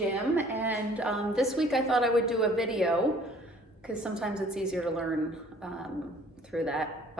gym, and this week I thought I would do a video because sometimes it's easier to learn through that,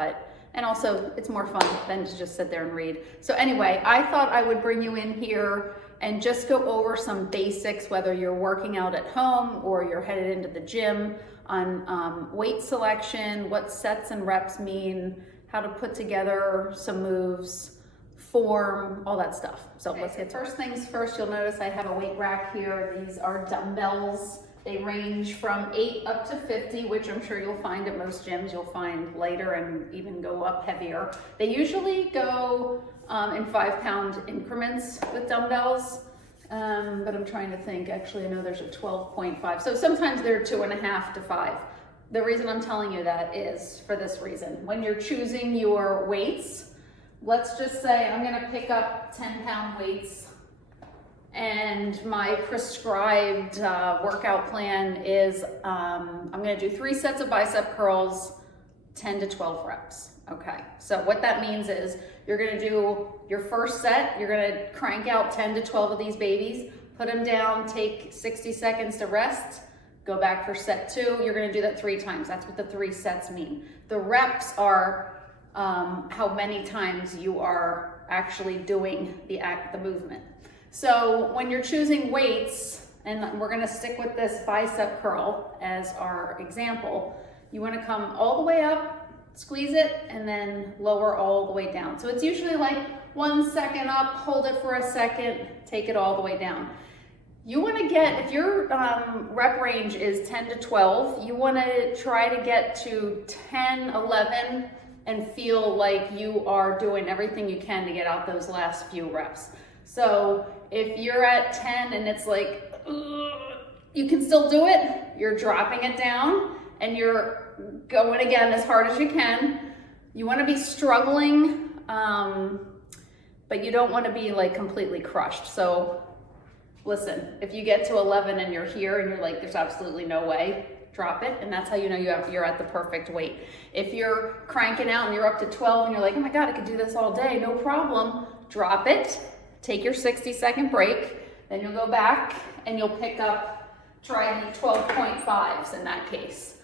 and also it's more fun than to just sit there and read. So anyway, I thought I would bring you in here and just go over some basics, whether you're working out at home or you're headed into the gym, on weight selection, what sets and reps mean, how to put together some moves, form, all that stuff. So let's get first things first. You'll notice I have a weight rack here. These are dumbbells. They range from 8 up to 50, which I'm sure you'll find at most gyms. You'll find lighter and even go up heavier. They usually go in 5-pound increments with dumbbells, but I'm trying to think. Actually, I know there's a 12.5. So sometimes they're 2.5 to 5. The reason I'm telling you that is for this reason. When you're choosing your weights, let's just say I'm gonna pick up 10-pound weights, and my prescribed workout plan is I'm gonna do 3 sets of bicep curls, 10 to 12 reps. Okay, so what that means is you're gonna do your first set, you're gonna crank out 10 to 12 of these babies, put them down, take 60 seconds to rest, go back for set 2. You're gonna do that 3 times. That's what the 3 sets mean. The reps are how many times you are actually doing the movement. So when you're choosing weights, and we're gonna stick with this bicep curl as our example, you wanna come all the way up, squeeze it, and then lower all the way down. So it's usually like 1 second up, hold it for a second, take it all the way down. You wanna get, if your rep range is 10 to 12, you wanna try to get to 10, 11, and feel like you are doing everything you can to get out those last few reps. So if you're at 10 and it's like, you can still do it, you're dropping it down and you're going again as hard as you can. You wanna be struggling, but you don't wanna be like completely crushed. So listen, if you get to 11 and you're here and you're like, there's absolutely no way, drop it, and that's how you know you're at the perfect weight. If you're cranking out and you're up to 12 and you're like, oh my God, I could do this all day, no problem, drop it, take your 60-second break, then you'll go back and you'll pick up, try the 12.5s in that case.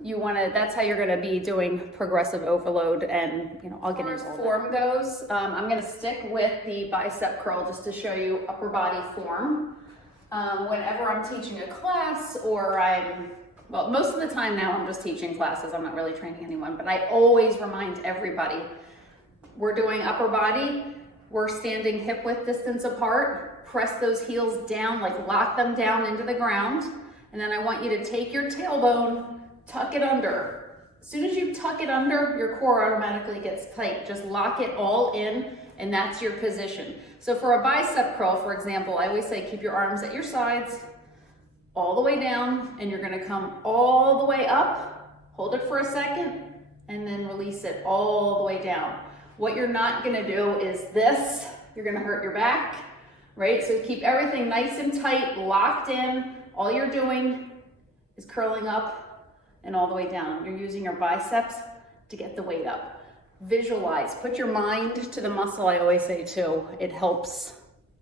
That's how you're gonna be doing progressive overload, and I'll get into form goes. I'm gonna stick with the bicep curl just to show you upper body form. Whenever I'm teaching a class or well, most of the time now I'm just teaching classes, I'm not really training anyone, but I always remind everybody, we're doing upper body, we're standing hip width distance apart, press those heels down, like lock them down into the ground, and then I want you to take your tailbone, tuck it under. As soon as you tuck it under, your core automatically gets tight. Just lock it all in, and that's your position. So for a bicep curl, for example, I always say keep your arms at your sides, all the way down, and you're gonna come all the way up, hold it for a second, and then release it all the way down. What you're not gonna do is this, you're gonna hurt your back, right? So keep everything nice and tight, locked in. All you're doing is curling up and all the way down. You're using your biceps to get the weight up. Visualize, put your mind to the muscle, I always say too. It helps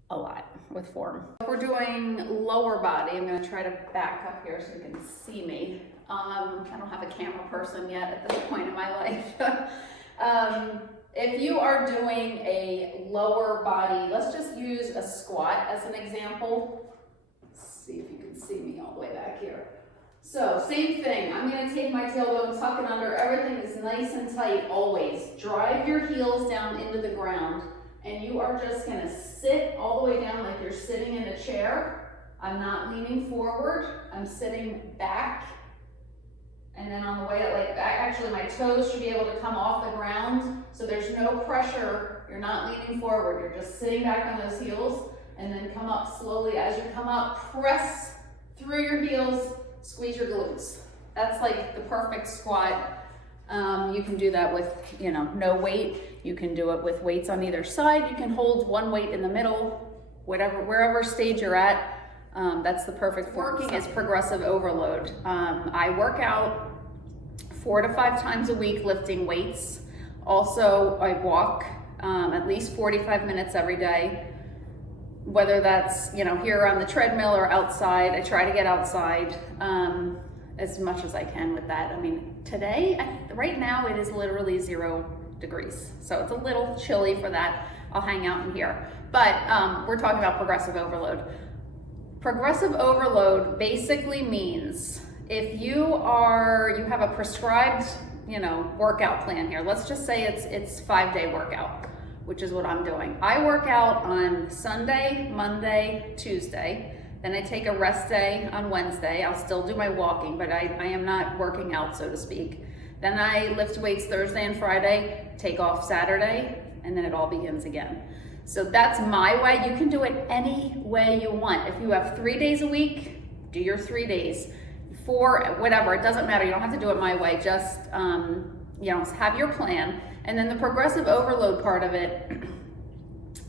a lot with form. If we're doing lower body, I'm gonna try to back up here so you can see me. I don't have a camera person yet at this point in my life. If you are doing a lower body, let's just use a squat as an example. Let's see if you can see me all the way back here. So same thing, I'm gonna take my tailbone, tuck it under, everything is nice and tight always. Drive your heels down into the ground, and you are just gonna sit all the way down like you're sitting in a chair. I'm not leaning forward, I'm sitting back. And then on the way like back, actually my toes should be able to come off the ground, so there's no pressure, you're not leaning forward, you're just sitting back on those heels, and then come up slowly. As you come up, press through your heels, squeeze your glutes. That's like the perfect squat. You can do that with, no weight. You can do it with weights on either side. You can hold one weight in the middle, wherever stage you're at. That's the perfect form. Working is progressive overload. I work out 4 to 5 times a week lifting weights. Also, I walk at least 45 minutes every day. whether that's, you know, here on the treadmill or outside. I try to get outside as much as I can with that. I mean, today, right now, it is literally 0 degrees. So it's a little chilly for that. I'll hang out in here. But we're talking about progressive overload. Progressive overload basically means if you have a prescribed, you know, workout plan here. Let's just say it's 5-day workout, which is what I'm doing. I work out on Sunday, Monday, Tuesday. Then I take a rest day on Wednesday. I'll still do my walking, but I am not working out, so to speak. Then I lift weights Thursday and Friday, take off Saturday, and then it all begins again. So that's my way. You can do it any way you want. If you have 3 days a week, do your 3 days. 4, whatever, it doesn't matter. You don't have to do it my way. Just, you know, have your plan. And then the progressive overload part of it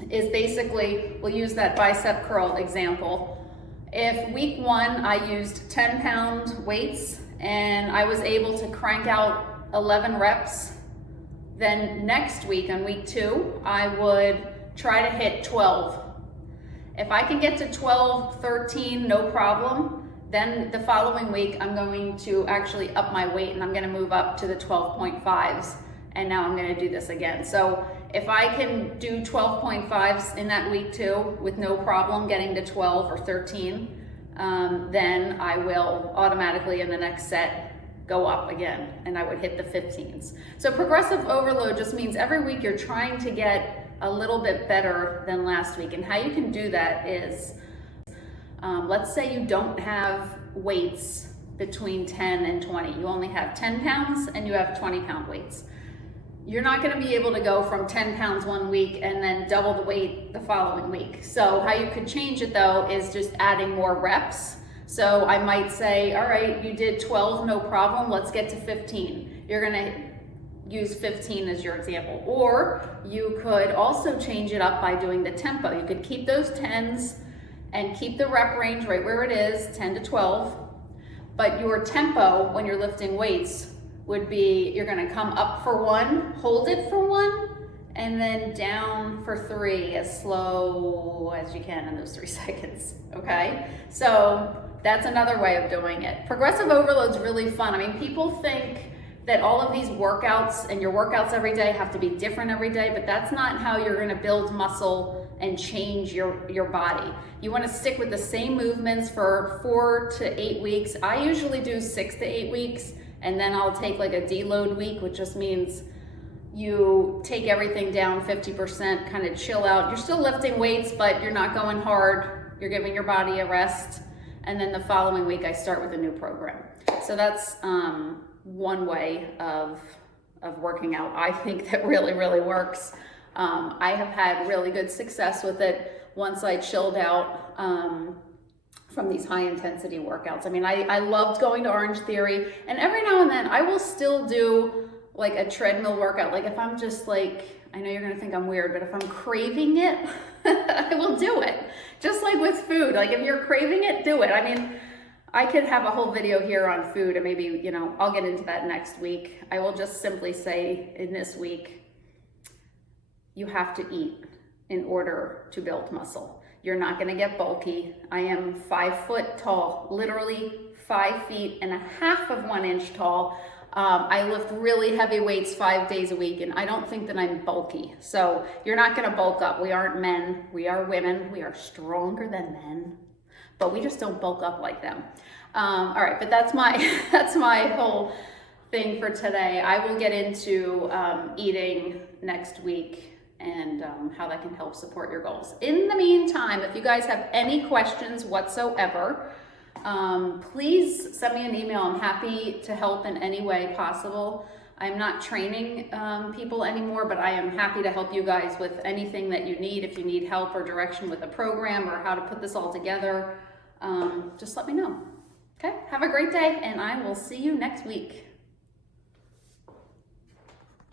is basically, we'll use that bicep curl example. If week 1, I used 10-pound weights and I was able to crank out 11 reps, then next week, on week 2, I would try to hit 12. If I can get to 12, 13, no problem, then the following week, I'm going to actually up my weight and I'm gonna move up to the 12.5s. And now I'm gonna do this again. So if I can do 12.5s in that week 2 with no problem getting to 12 or 13, then I will automatically in the next set go up again and I would hit the 15s. So progressive overload just means every week you're trying to get a little bit better than last week. And how you can do that is, let's say you don't have weights between 10 and 20. You only have 10 pounds and you have 20-pound weights. You're not gonna be able to go from 10 pounds one week and then double the weight the following week. So how you could change it though is just adding more reps. So I might say, all right, you did 12, no problem, let's get to 15. You're gonna use 15 as your example. Or you could also change it up by doing the tempo. You could keep those 10s and keep the rep range right where it is, 10 to 12. But your tempo when you're lifting weights would be, you're gonna come up for 1, hold it for 1, and then down for 3 as slow as you can in those 3 seconds, okay? So that's another way of doing it. Progressive overload's really fun. I mean, people think that all of these workouts and your workouts every day have to be different every day, but that's not how you're gonna build muscle and change your body. You wanna stick with the same movements for 4 to 8 weeks. I usually do 6 to 8 weeks, and then I'll take like a deload week, which just means you take everything down 50%, kind of chill out. You're still lifting weights, but you're not going hard. You're giving your body a rest. And then the following week, I start with a new program. So that's one way of working out. I think that really, really works. I have had really good success with it once I chilled out from these high intensity workouts. I mean, I loved going to Orange Theory, and every now and then I will still do like a treadmill workout. Like if I'm just like, I know you're gonna think I'm weird, but if I'm craving it, I will do it. Just like with food, like if you're craving it, do it. I mean, I could have a whole video here on food, and maybe, you know, I'll get into that next week. I will just simply say in this week, you have to eat in order to build muscle. You're not gonna get bulky. I am 5 foot tall, literally 5 feet and a half of 1 inch tall. I lift really heavy weights 5 days a week, and I don't think that I'm bulky. So you're not gonna bulk up. We aren't men, we are women. We are stronger than men, but we just don't bulk up like them. All right, but that's my whole thing for today. I will get into eating next week and how that can help support your goals. In the meantime, if you guys have any questions whatsoever, please send me an email. I'm happy to help in any way possible. I'm not training people anymore, but I am happy to help you guys with anything that you need. If you need help or direction with the program or how to put this all together, just let me know. Okay, have a great day, and I will see you next week.